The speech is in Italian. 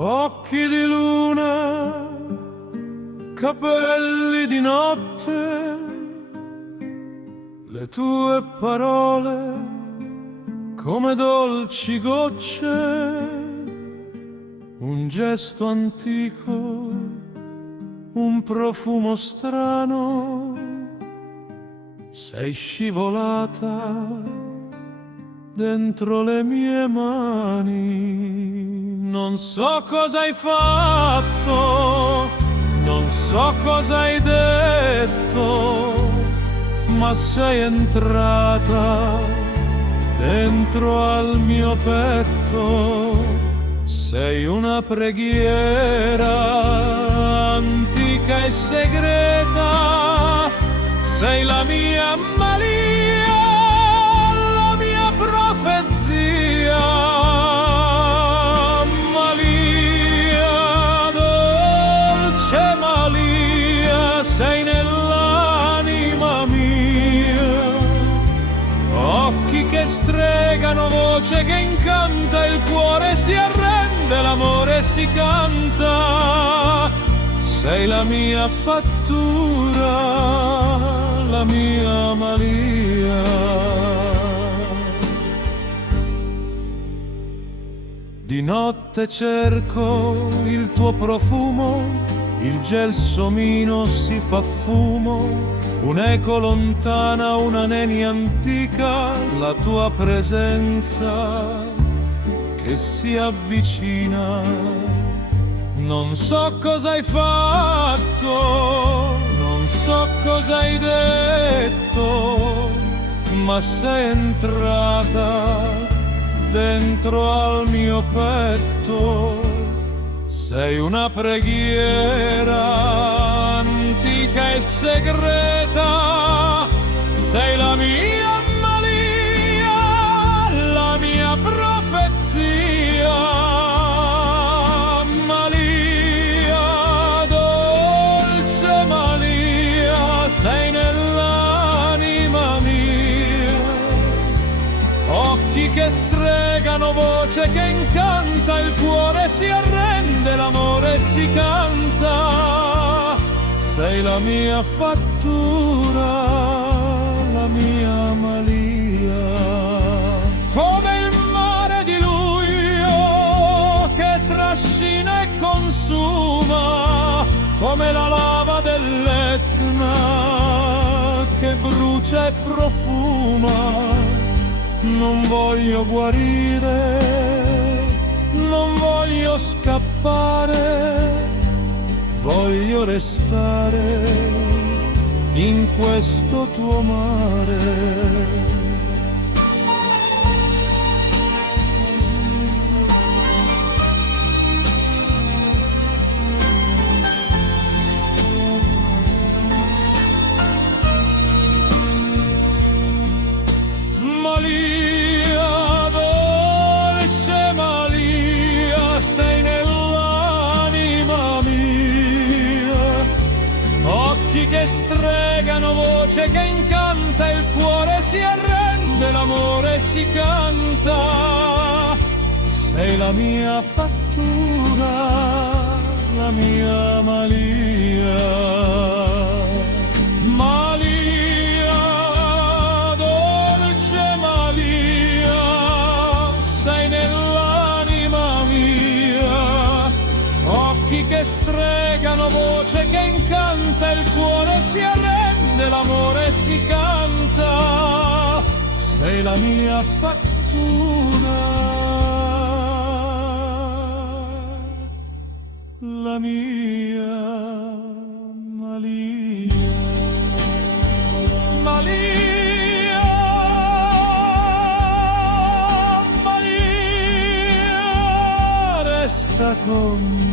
Occhi di luna, capelli di notte, le tue parole come dolci gocce, un gesto antico, un profumo strano, sei scivolata dentro le mie mani. Non so cosa hai fatto, non so cosa hai detto, ma sei entrata dentro al mio petto. Sei una preghiera antica e segreta, sei la mia Malia, la mia profezia. Malia, dolce Malia, sei nell'anima mia. Occhi che stregano, voce che incanta, il cuore si arrende, l'amore si canta. Sei la mia fattura, la mia Malia. Di notte cerco il tuo profumo, il gelsomino si fa fumo, un'eco lontana, una nenia antica, la tua presenza che si avvicina. Non so cosa hai fatto, non so cosa hai detto, ma sei entrata dentro al mio petto. Sei una preghiera antica e segreta, sei la mia Malia, la mia profezia. Malia, dolce Malia, sei nell'anima mia. Occhi che stregano, voce che incanta, il cuore si arrende, l'amore si canta. Sei la mia fattura, la mia Malia. Come il mare di luglio che trascina e consuma, come la lava dell'Etna che brucia e profuma. Non voglio guarire, non voglio scappare, voglio restare in questo tuo mare. Malia, dolce Malia, sei nell'anima mia. Occhi che stregano, voce che incanta, il cuore si arrende, l'amore si canta. Sei la mia fattura, la mia Malia. Che stregano, voce che incanta, il cuore si arrende, l'amore si canta. Sei la mia fattura, la mia Malia. Malia, Malia, resta con me.